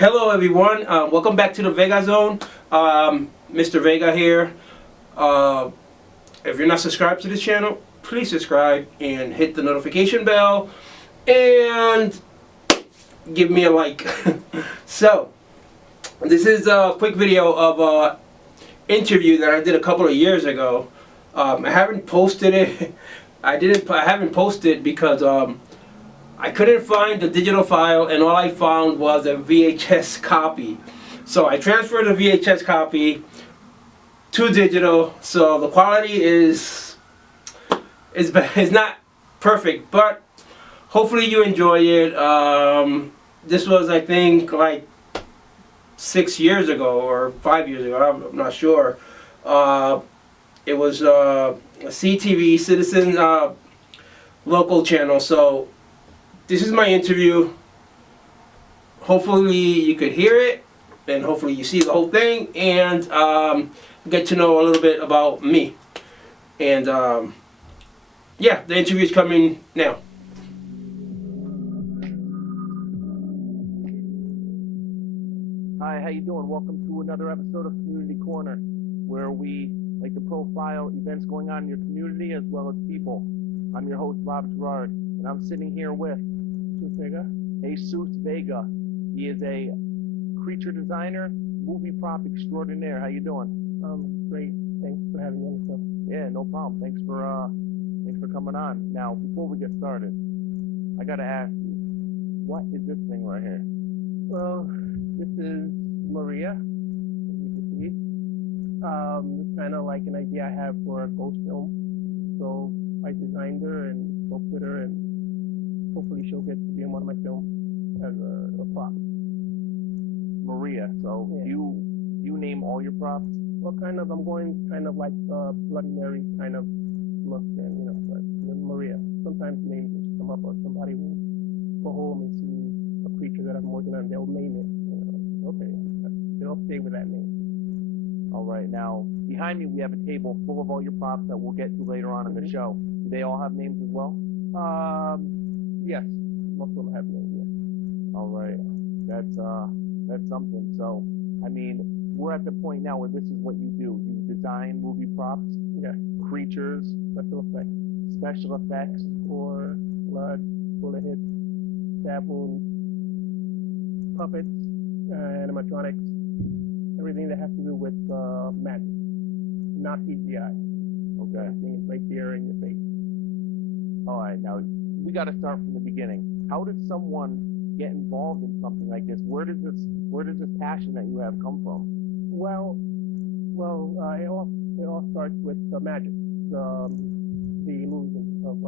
Hello everyone, welcome back to the Vega Zone. Mr. Vega here. If you're not subscribed to this channel, please subscribe and hit the notification bell and give me a like. So, this is a quick video of an interview that I did a couple of years ago. I haven't posted it. I haven't posted because I couldn't find the digital file, and all I found was a VHS copy. So I transferred the VHS copy to digital. So the quality is not perfect, but hopefully you enjoy it. This was, I think, like 6 years ago or 5 years ago. I'm not sure. It was a CTV Citizen local channel. So this is my interview. Hopefully you could hear it, and hopefully you see the whole thing, and get to know a little bit about me. And yeah, the interview is coming now. Hi, how you doing? Welcome to another episode of Community Corner, where we like to profile events going on in your community as well as people. I'm your host, Bob Gerard, and I'm sitting here with Vega. Jesus Vega. He is a creature designer, movie prop extraordinaire. How you doing? Great. Thanks for having me on the show. Yeah, no problem. Thanks for coming on. Now, before we get started, I gotta ask you, what is this thing right here? Well, this is Maria, as you can see. It's kind of like an idea I have for a ghost film. So I designed her and spoke with her, and hopefully she'll get to be in one of my films as a prop. Maria. So Yeah. you name all your props? Well, I'm going kind of like Bloody Mary kind of look, and but Maria. Sometimes names just come up, or somebody will go home and see a creature that I'm working on, they'll name it. Okay, they'll stay with that name. All right. Now, behind me we have a table full of all your props that we'll get to later on in the show. Do they all have names as well? Yes, most of them have names. Yes. All right. That's something. So, I mean, we're at the point now where this is what you do. You design movie props, Yeah. creatures, special effects, Gore, blood, bullet hits, stab wounds, puppets, animatronics, everything that has to do with magic, not CGI. Okay. Everything is right there in your face. All right. Now, we got to start from the beginning. How did someone get involved in something like this? Where does this passion that you have come from? Well, it all starts with the magic, the illusion of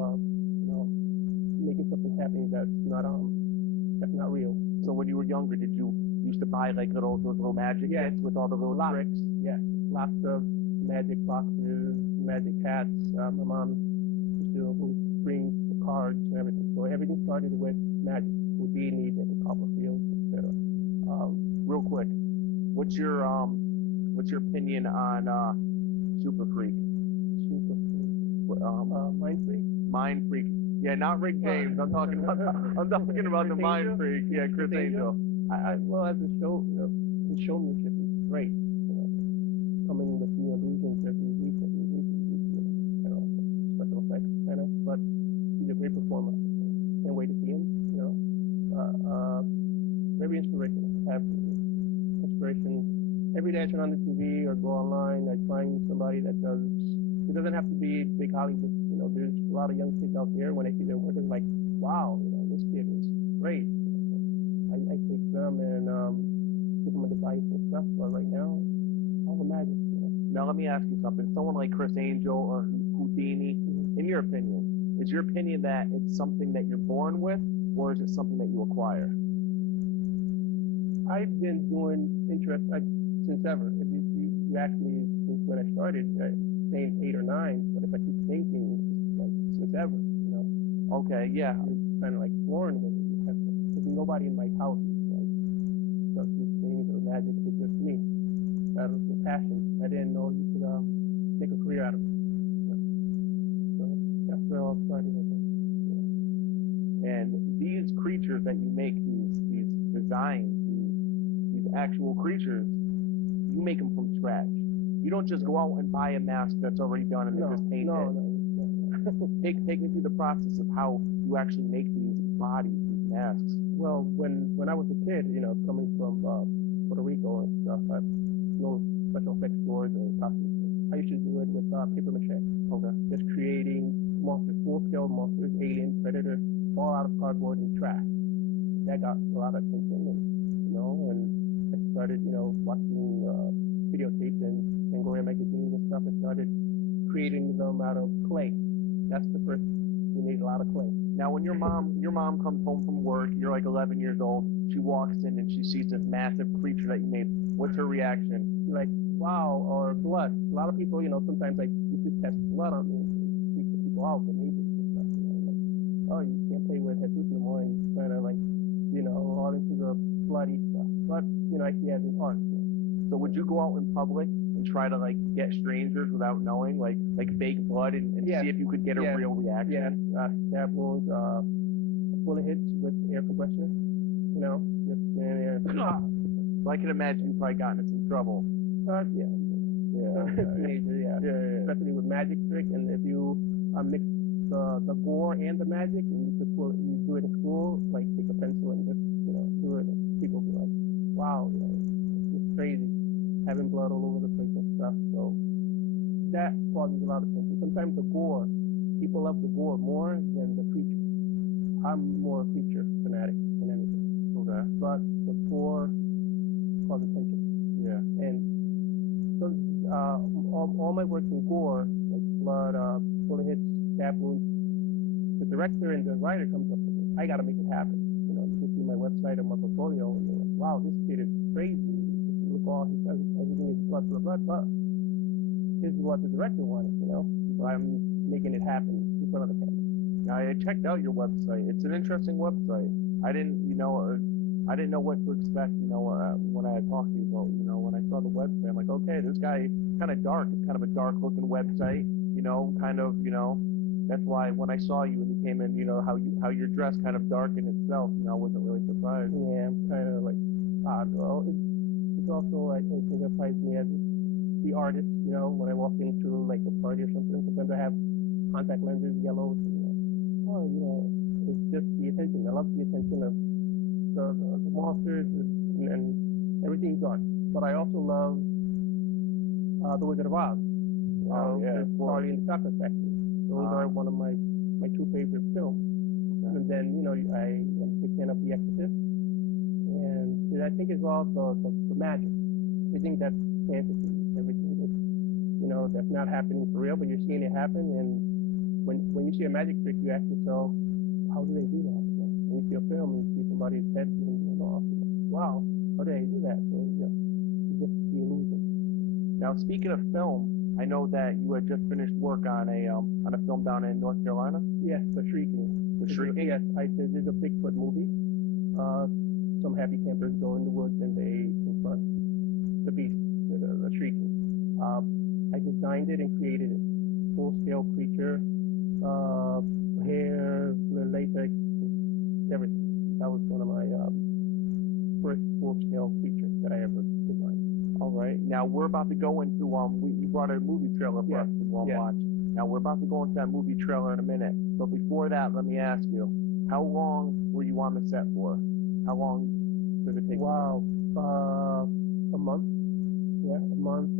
making something happen that's not real. So when you were younger, did you used to buy like those little magic kits with all the little tricks? Yeah, lots of magic boxes, magic hats. My mom used to bring the cards and everything. So everything started with magic. Houdini, the Copperfield, etc. Real quick, what's your opinion on Super Freak? Super Mind Freak? Mind Freak. Yeah, not Rick James. I'm talking about the Mind Freak. Yeah, Chris Angel. Well, as a show, the showmanship is great. Coming with new illusions every week, special effects kind of. But he's a great performer. Can't wait to see him. Very inspirational. Have inspiration. Every day I turn on the TV or go online, I find somebody that does. It doesn't have to be big Hollywood. There's a lot of young kids out there. When I see their work, it's like, wow, this kid is great. I take them and give them a device and stuff. But right now, all the magic. Now let me ask you something. Someone like Chris Angel or Houdini, in your opinion, is your opinion that it's something that you're born with, or is it something that you acquire? I've been doing interest since ever. If you ask me since when I started, saying 8 or 9, but if I keep thinking, it's like since ever. Okay, yeah. It's kind of like born with it. There's nobody in my house does these things or magic. It's just me. That was the passion. I didn't know you could make a career out of it. So that's where it all started, I think. And these creatures that you make, these designs, actual creatures, you make them from scratch. You don't just go out and buy a mask that's already done and then just paint it. No. Take me through the process of how you actually make these bodies, these masks. Well, when I was a kid, coming from Puerto Rico and stuff, I no special effects stores or costume stores. I used to do it with paper mache. Okay. Just creating monsters, full-scale monsters, aliens, predators, all out of cardboard and trash. That got a lot of attention, and I started, watching videotapes and Fangoria magazines and stuff, and started creating them out of clay. That's the first. We need a lot of clay. Now, when your mom comes home from work, you're like 11 years old. She walks in and she sees this massive creature that you made. What's her reaction? You're like, wow, or blood. A lot of people, sometimes like you just test blood on me and freak the people out, the neighbors and stuff. Like, oh, you can't play with Jesus no more, and kind of like, all into the bloody stuff. But I see it as an art. So would you go out in public and try to like get strangers without knowing, like fake blood and see if you could get a real reaction? Yeah, stab wounds, bullet hits with air compressor. Just stand there. So I can imagine you probably gotten in some trouble. Yeah. Teenager, yeah. Especially with magic trick, and if you mix the gore and the magic, and you do it in school, like take a pencil and just do it, and people be like, wow, it's crazy, having blood all over the place and stuff. So that causes a lot of attention. Sometimes the gore, people love the gore more than the creature. I'm more a creature fanatic than anything. Okay. But the gore causes attention. Yeah. And so all my works in gore, like blood, bullet hits, stab wounds, the director and the writer comes up with it. I got to make it happen. You can see my website or my portfolio, and they're like, wow, this kid is crazy. Look, all he says, everything is blood, but this is what the director wanted, So I'm making it happen in front of the camera. Now, I checked out your website. It's an interesting website. I didn't know what to expect, when I talked to you about, when I saw the website, I'm like, okay, this guy kind of dark. It's kind of a dark looking website, that's why when I saw you and you came in, how you're dressed kind of dark in itself, I wasn't really surprised. Yeah, I'm kind of like odd. Well, it's also like, it signifies me as the artist, when I walk into like a party or something, sometimes I have contact lenses, yellows, it's just the attention. I love the attention of the monsters and everything dark. But I also love The Wizard of Oz. Charlie and the Chocolate Factory. Those are one of my two favorite films. Okay. And then, I'm a big fan of The Exorcist. And I think it's also the magic. I think that's fantasy. Everything that's not happening for real, but you're seeing it happen. And when you see a magic trick, you ask yourself, how do they do that? When you see a film, you see somebody's head being off. Wow, how do they do that? So, it's just the illusion. Now, speaking of film, I know that you had just finished work on a film down in North Carolina. Yes, The Shrieking. The Shrieking? Yes, I did a Bigfoot movie. Some happy campers go in the woods and they confront the beast, the Shrieking. I designed it and created it. Full-scale creature, hair, latex, everything. That was one of my first full-scale creatures that I ever designed. All right. Now we're about to go into we brought a movie trailer for us to go and watch. Now we're about to go into that movie trailer in a minute. But before that, let me ask you, how long were you on the set for? How long did it take? Wow, a month. Yeah, a month.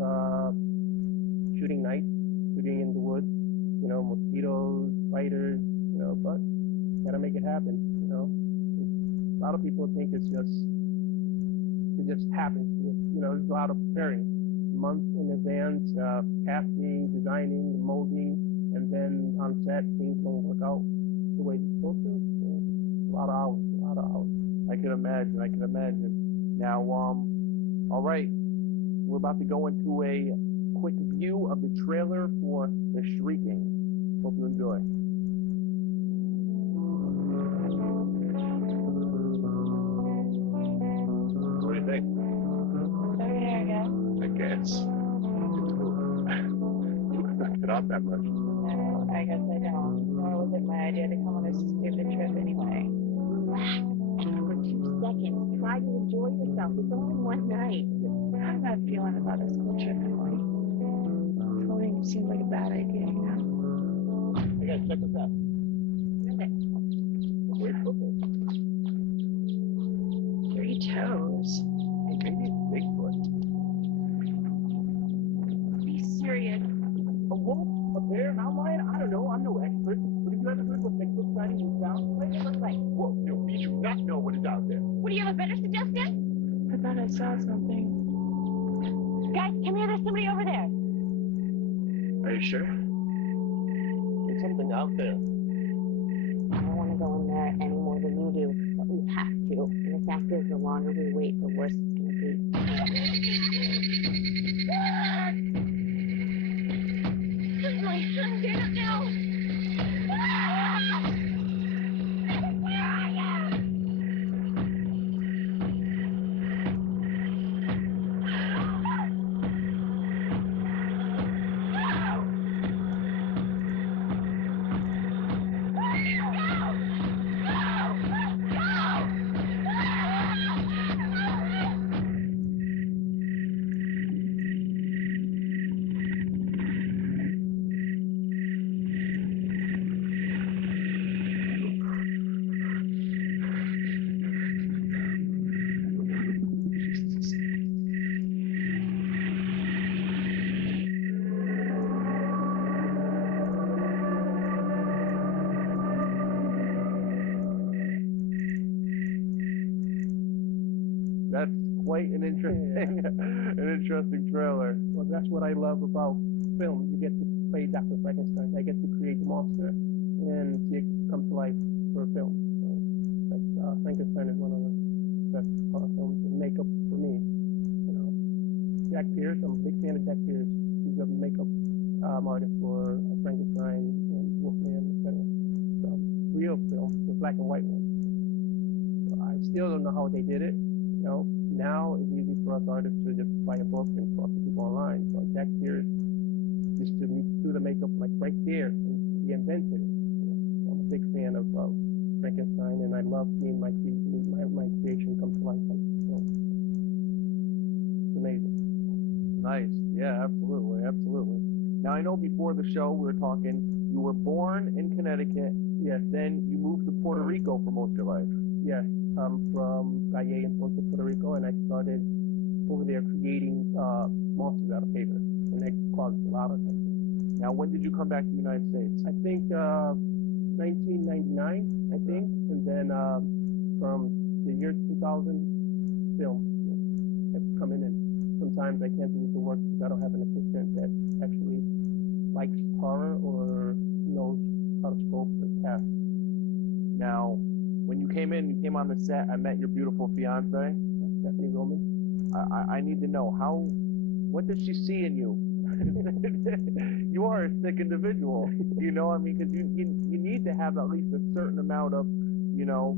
Shooting nights, shooting in the woods. Mosquitoes, spiders. But gotta make it happen. A lot of people think it just happens. There's a lot of preparing, months in advance, casting, designing, molding, and then on set things don't work out the way it's supposed to. So, a lot of hours. I can imagine. Now, all right, we're about to go into a quick view of the trailer for The Shrieking. Hope you enjoy. What do you think? Okay, I guess. You messed it up that much. No, I guess I don't. Nor was it my idea to come on a stupid trip anyway. Relax. And for 2 seconds, outside and enjoy yourself. It's only one night. I have that feeling about a school trip in life. Floating seems like a bad idea, you know? I gotta check this out. Wait, okay. 3 toes. Maybe it's Bigfoot. Be serious. A wolf? A bear? An outlier? I don't know. I'm no expert. But have you ever heard what Bigfoot sighting sounds like? What does it look like? Well, we do not know what is out there. What, do you have a better suggestion? I thought I saw something. Guys, come here. There's somebody over there. Are you sure? There's something out there. I don't want to go in there any more than you do, but we have to. And the fact is, the longer we wait, the worse it's going to be. My son, get up now! Where are you? That's quite an interesting trailer. Well, that's what I love about film. You get to play Dr. Frankenstein. I get to create the monster and see it come to life for a film. So, like, Frankenstein is one of the best films and makeup for me. You know, Jack Pierce. I'm a big fan of Jack Pierce. He's a makeup artist for Frankenstein and Wolfman, etc. So, real film, the black and white one. So I still don't know how they did it. You know, now it's easy for us artists to just buy a book and talk to people online. So Jack Pierce used to do the makeup like right there, and he invented it. You know, so I'm a big fan of Frankenstein, and I love seeing my creation come to life on film. It's amazing. Nice. Yeah, absolutely. Absolutely. Now, I know before the show we were talking, you were born in Connecticut. Yes. Then you moved to Puerto Rico for most of your life. Yes. I'm from Calle in Puerto Rico, and I started over there creating monsters out of paper, and that caused a lot of attention. Now, when did you come back to the United States? I think 1999, I think, and then from the year 2000, film have come in, and sometimes I can't do the work because I don't have an assistant that actually likes horror or knows how to scope the cast. Now, when you came on the set, I met your beautiful fiance. Stephanie Roman. I need to know what does she see in you? You are a sick individual, you know. I mean, because you need to have at least a certain amount of, you know,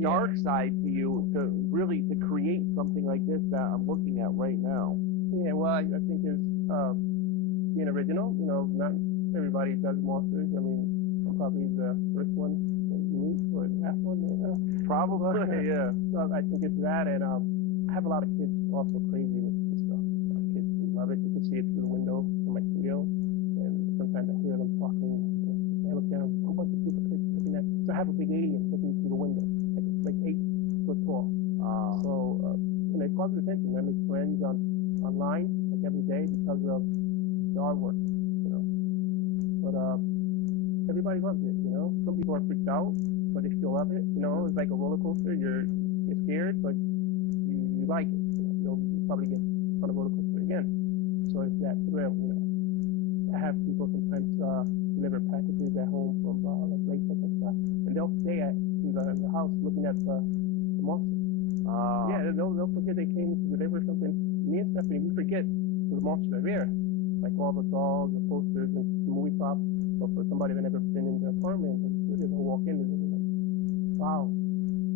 dark side to you to really to create something like this that I'm looking at right now. Yeah, well, I think it's being original. You know, not everybody does monsters. I mean, I'm probably the first one that you meet or the last one. Probably, yeah. So I think it's that, and I have a lot of kids also crazy with this stuff. A lot of kids who love it. You can see it through the window in my studio, and sometimes I hear them talking. I look down, a whole bunch of group of kids looking at. So I have a big alien looking through the window, like 8 foot tall. So and it causes attention. I make friends online like every day because of the artwork, you know. But everybody loves it, you know. Some people are freaked out, but they still love it. You know, it's like a roller coaster. You're scared, but you like it. You know, you'll probably get on a roller coaster again. So it's that thrill, you know. I have people sometimes deliver packages at home from like latex and stuff, and they'll stay at the house looking at the monster. Yeah, they'll forget they came to deliver something. Me and Stephanie, we forget the monsters are there, like all the dolls, the posters, and the movie props. So for somebody that never been in the apartment or the studio, they'll walk in and they'll be like, "Wow,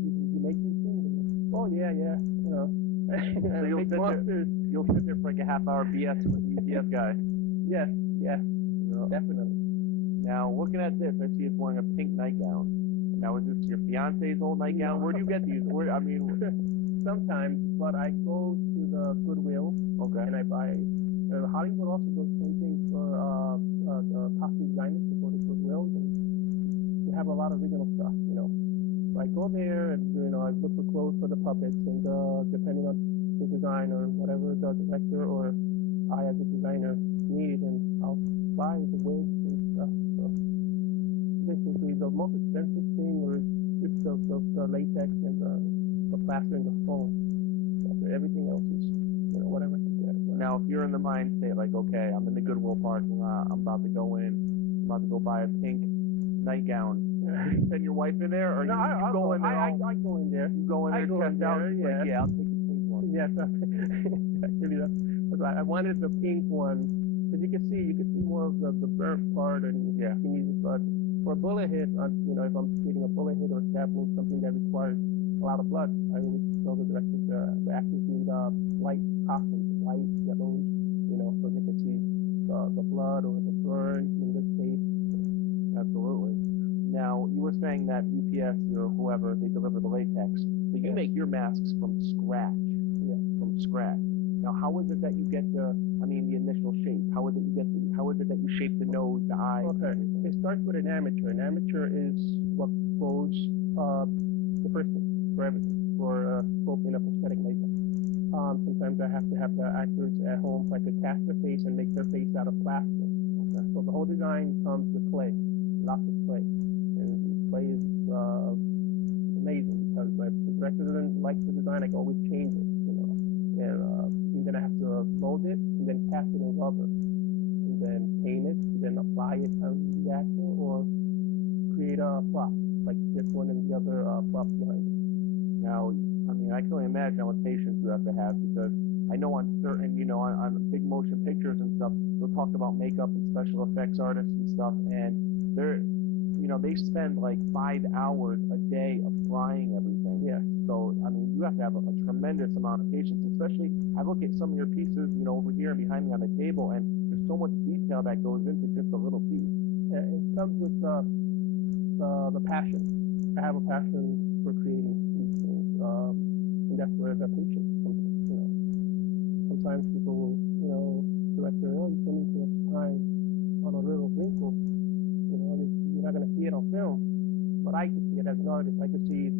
you make these things?" Oh yeah, you know. So you'll sit there for like a half-hour BS with the UPS guy. Yes, Yeah. definitely. Now, looking at this, I see it's wearing a pink nightgown. Now, is this your fiance's old nightgown? Where do you get these? Where, I mean, Sometimes, but I go to the Goodwill okay. and I buy. Hollywood also does the same thing for the costume designers to go to Goodwill, and they have a lot of original stuff, you know. So I go there and I look for clothes for the puppets, and depending on the design or whatever the director or I as a designer need, and I'll buy the wigs and stuff. So basically, the most expensive thing is just the latex and the plaster and the foam. So everything else is whatever I can get. Now, if you're in the mind state, like, okay, I'm in the Goodwill parking lot, I'm about to go in, I'm about to go buy a pink nightgown. Do you send your wife in there, or No, you go in there? I go in there. You go in there, test out, yeah. like, yeah, I'll take the pink one. Yes, actually, that's right. I wanted the pink one because you can see more of the burnt part, and Yeah. you can use it. But for a bullet hit, if I'm shooting a bullet hit or stab wound, something that requires a lot of blood, I always tell the director the actors need light costumes, light yellows, so they can see the blood or the burn in this case. Absolutely. Now, you were saying that UPS or whoever, they deliver the latex. So you make your masks from scratch. Yeah. From scratch. Now, how is it that you get the initial shape? How is it that you shape the nose, the eyes? Okay. It starts with an armature. An armature is what goes the first thing for everything, for sculpting a prosthetic makeup. Sometimes I have to have the actors at home so I could cast their face and make their face out of plastic. Okay. So the whole design comes with clay, lots of clay. And clay is amazing because if the director doesn't like the design, I can always change it, And then I have to mold it and then cast it in rubber. And then paint it, and then apply it on the actor or create a prop, like this one and the other props behind it. Now, I can only imagine how much patience you have to have, because I know on certain, on big motion pictures and stuff, they'll talk about makeup and special effects artists and stuff, and they spend like 5 hours a day applying everything. Yeah. So, you have to have a tremendous amount of patience, especially, I look at some of your pieces, over here and behind me on the table, and there's so much detail that goes into just a little piece. It comes with the passion. I have a passion for creating these things, and that's where the patience comes in. Sometimes people will, director, you're spending too much time on a little wrinkle. You're not going to see it on film, but I can see it as an artist. I can see it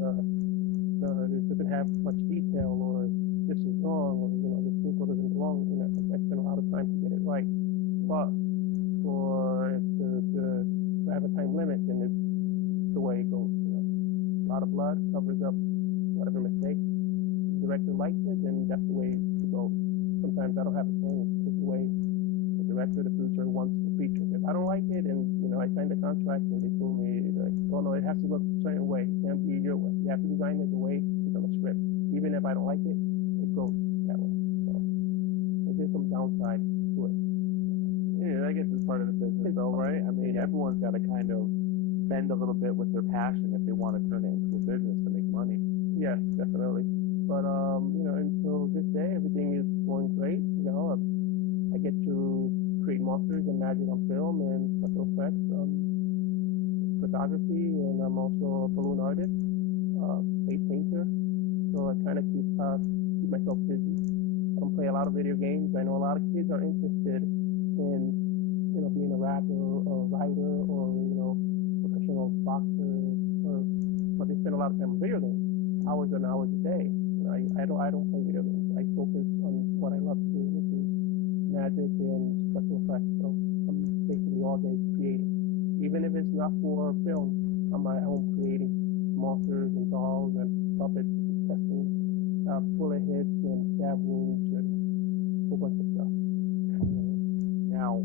doesn't have much detail, or this is wrong, or this wrinkle doesn't belong. I spend a lot of time to get it right. But for to have a time limit, then it's the way it goes. A lot of blood covers up whatever mistake. The director likes it, then that's the way to go. Sometimes I don't have a say. It's the way the director, the producer wants the feature. If I don't like it, and I signed the contract, and they told me, oh no, it has to look a certain way. It can't be your way. You have to design it the way it's on the script. Even if I don't like it, it goes that way. So there's some downside to it. Yeah, I guess it's part of the business, though, right? Everyone's got to kind of bend a little bit with their passion if they want to turn it into a business to make money. Yes, definitely. But until this day, everything is going great. I get to create monsters and magic on film and special effects, photography, and I'm also a balloon artist, face painter. So I kind of keep myself busy. I don't play a lot of video games. I know a lot of kids are interested in being a rapper or a writer or professional boxer, but they spend a lot of time on video games, hours and hours a day. I don't play video games. I focus on what I love to do, which is magic and special effects. So I'm basically all day creating. Even if it's not for film, I'm at home creating monsters and dolls and puppets, testing bullet hits and stab wounds and a whole bunch of stuff. Now,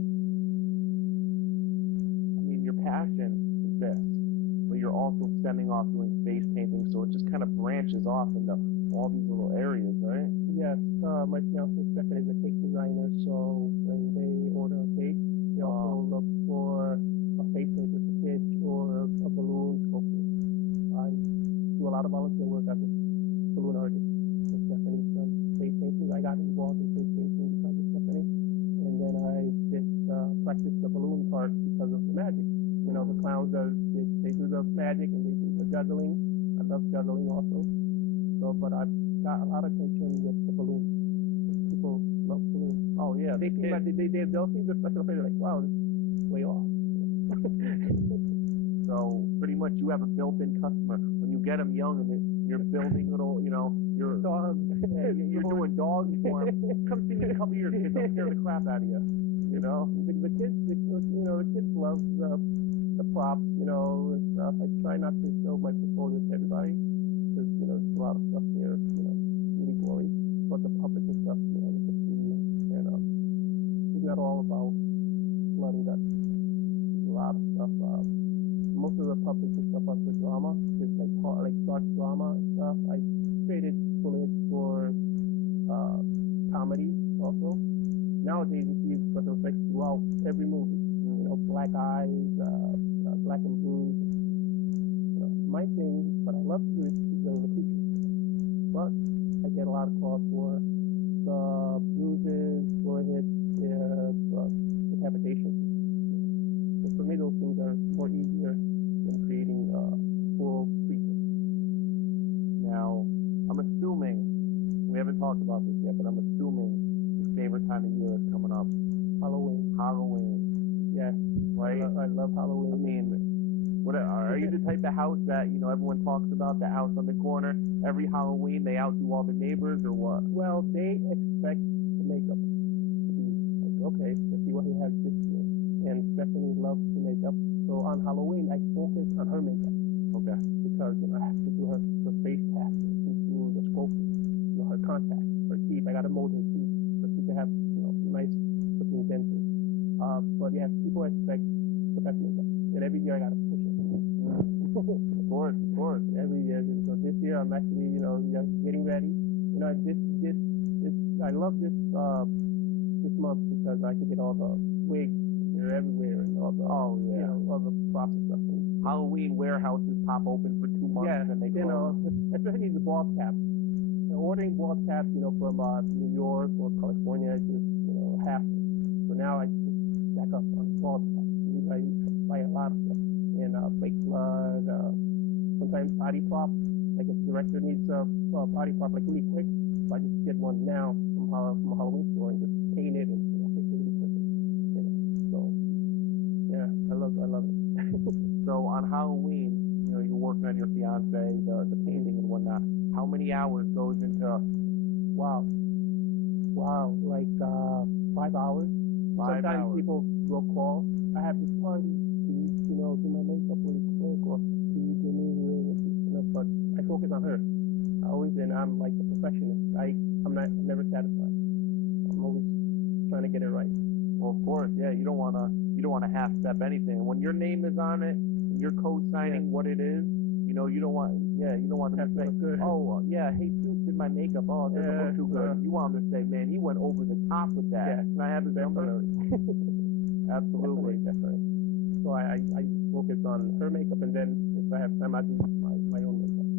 your passion is this, but you're also stemming off doing face painting, so it just kind of branches off into all these little areas, right? Yes, my fiance Stephanie is a cake designer, so when they order a cake, they also look for a face painter for kids or a balloon sculptor. I do a lot of volunteer work as a balloon artist. So Stephanie's done face painting. I got involved in face painting because of Stephanie, and then I did practice the balloon part because of the magic. the clowns they do the magic and they do the juggling. I love juggling also. So, but I've got a lot of attention with the balloons. People love balloons. Oh yeah, They'll see the special effects, they're like, wow, this is way off. So pretty much you have a built-in customer. When you get them young and you're building little, you're Dogs. you're doing dogs for them. Come see me in a couple years, kids. I'll scare the crap out of you. The kids, the kids love the props, and stuff. I try not to show my portfolio to everybody because there's a lot of stuff there, really gory. But the puppets and stuff, you can see, and it's not all about blood and guts. There's a lot of stuff. Most of the puppets and stuff are for drama. It's like dark drama and stuff. I created bullets for comedy also. Nowadays you see special effects throughout every movie. Black eyes, black and blue. My thing, what I love to do is the creatures. But I get a lot of calls for the bruises, bullet hits, decapitation. So for me, those things are more easier than creating full creatures. Now, I'm assuming we haven't talked about this yet, but I'm assuming your favorite time of year is coming up. Halloween. Yeah, right? I love Halloween. I mean, what are you the type of house that everyone talks about, the house on the corner? Every Halloween they outdo all the neighbors, or what? Well, they expect the makeup to be like, okay, let's see what he has this year. And Stephanie loves the makeup, so on Halloween I focus on her makeup. Okay. Because I have to do her face cast, to do the sculpting, her contacts, her teeth. I got to mold her teeth for she to have nice looking dentures. But yeah, people expect the best makeup, and every year I got to push it. Of course. Every year. So this year I'm actually, getting ready. I love this month because I could get all the wigs. They're everywhere, and all the all the props and stuff. Halloween warehouses pop open for 2 months and they close. Especially the ball caps. Ordering ball caps, from New York or California, just half. So now I just stack up on ball caps. I buy a lot of stuff. And fake blood, sometimes body prop. Like if the director needs a body prop like really quick, so I just get one now from a Halloween store and just paint it and fix it really quickly. So yeah, I love it. So on Halloween, you're working on your fiance, the painting and whatnot. How many hours goes into? Wow, like 5 hours. Sometimes people will call. I have this party. Can you, do my makeup really quick, or can you give me but I focus on her. And I'm like a perfectionist. I'm never satisfied. I'm always trying to get it right. Well, of course, yeah. You don't wanna half step anything. When your name is on it, and you're co-signing what it is, you don't want them to say, oh, yeah, hey, Seuss did my makeup. Oh, it doesn't look too good. You want them to say, man, he went over the top with that. Yeah, can I have his number? Absolutely. Definitely. So I focus on her makeup, and then if I have time, I do my own makeup.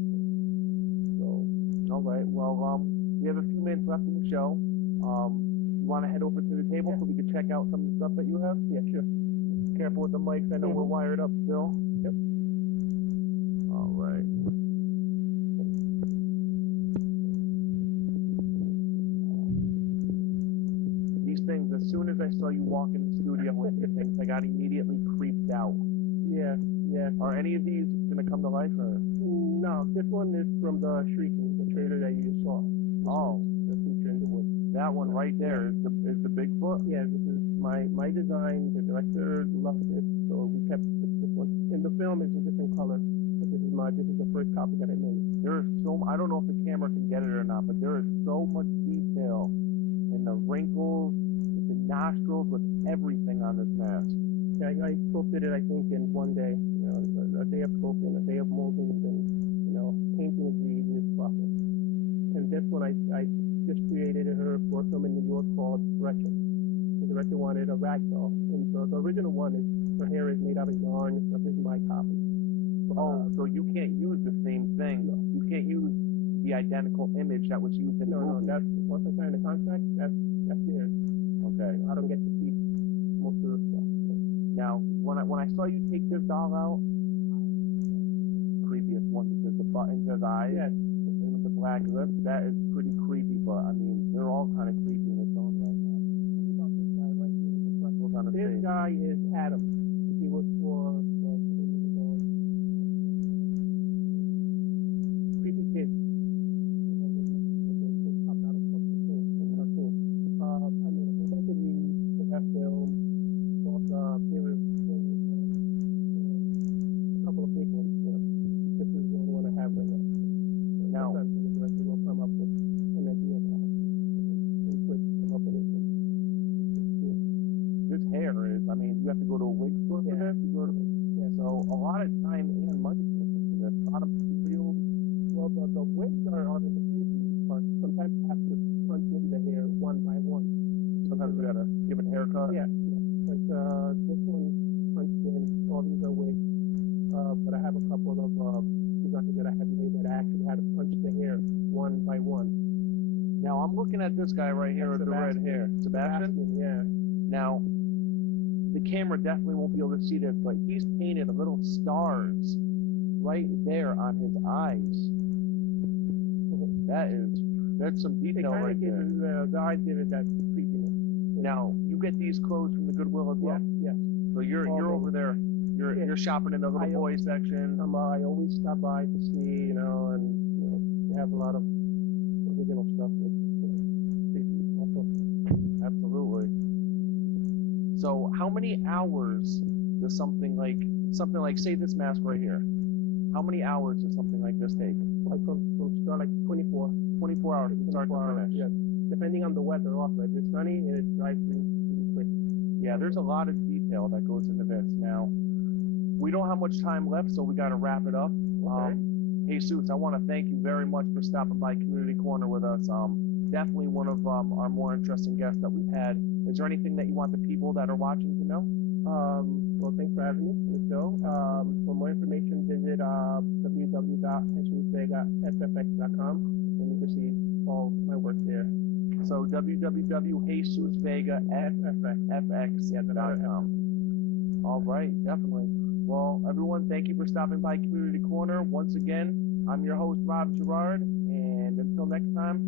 So, all right. Well, we have a few minutes left in the show. You want to head over to the table so we can check out some of the stuff that you have? Yeah, sure. Careful with the mics. I know we're wired up still. Yep. All right. These things, as soon as I saw you walk in the studio with these things, I got immediately creeped out. Yeah. Are any of these going to come to life? Or? No, this one is from the Shrieking, the trailer that you just saw. The creature in the woods. That one right there is the Bigfoot? Yeah, this is my design. The director loved it, so we kept this one. In the film, it's a different color, but this is the first copy that I made. There is I don't know if the camera can get it or not, but there is so much detail in the wrinkles, with the nostrils, with everything on this mask. Yeah, I sculpted it, I think, in one day. A day of sculpting, a day of molding, and then, painting is the easiest process. And this one, I just created her for a film in New York called Gretchen. The director wanted a rag doll. And so the original one is, her hair is made out of yarn and stuff. This is my copy. So you can't use the same thing. No. You can't use the identical image that was used in the movie. No, once I sign the contract, that's theirs. Okay. I don't get to keep most of the stuff. Now, Now, when I saw you take this doll out, creepiest one because the buttons as eyes, Yes. and with the black lips, that is pretty creepy. But I mean, they're all kind of creepy in its own right now. Tell me about this guy right here with the freckles on his This face. guy is Adam. He was for creepy kids. They popped out of the cartoon. I mean, a bunch of these for that film. There was a couple of big ones. This is the only one I have right now. Now, sometimes the director will come up with an idea of how and quick come up with it. this hair is, I mean, you have to go to a wig store for this. You go to, so a lot of time and money goes into this. A lot of materials. Well, the wigs are on the easy part. Sometimes you have to punch in the hair one by one. Sometimes we gotta give it a haircut. Yeah. But this one punched in. All these are wigs. But I have a couple of designs that I had made that I actually had to punch the hair one by one. Now I'm looking at this guy right here with the red hair. Sebastian? Yeah. Now, the camera definitely won't be able to see this, but he's painted little stars right there on his eyes. That's some They detail kind right of give there. it, the eyes give it that creepiness. Now, you get these clothes from the Goodwill as well? Yeah. So you're over there. You're shopping in the little boy section. I always stop by to see, and they have a lot of original stuff. That's creepy also. Absolutely. So how many hours does something like say this mask right here? How many hours does something like this take? Like from start, like 24. 24 hours from start to finish. Yeah. Depending on the weather also. If it's sunny, it dries pretty quick. Yeah, there's a lot of detail that goes into this. Now, we don't have much time left, so we got to wrap it up. Okay. Jesus, I want to thank you very much for stopping by Community Corner with us. Definitely one of our more interesting guests that we've had. Is there anything that you want the people that are watching to know? Well, thanks for having me on the show. For more information, visit www.jesusvegafx.com and you can see all my work there. So www.jesusvegafx.com. All right, definitely. Well, everyone, thank you for stopping by Community Corner. Once again, I'm your host, Rob Gerard, and until next time,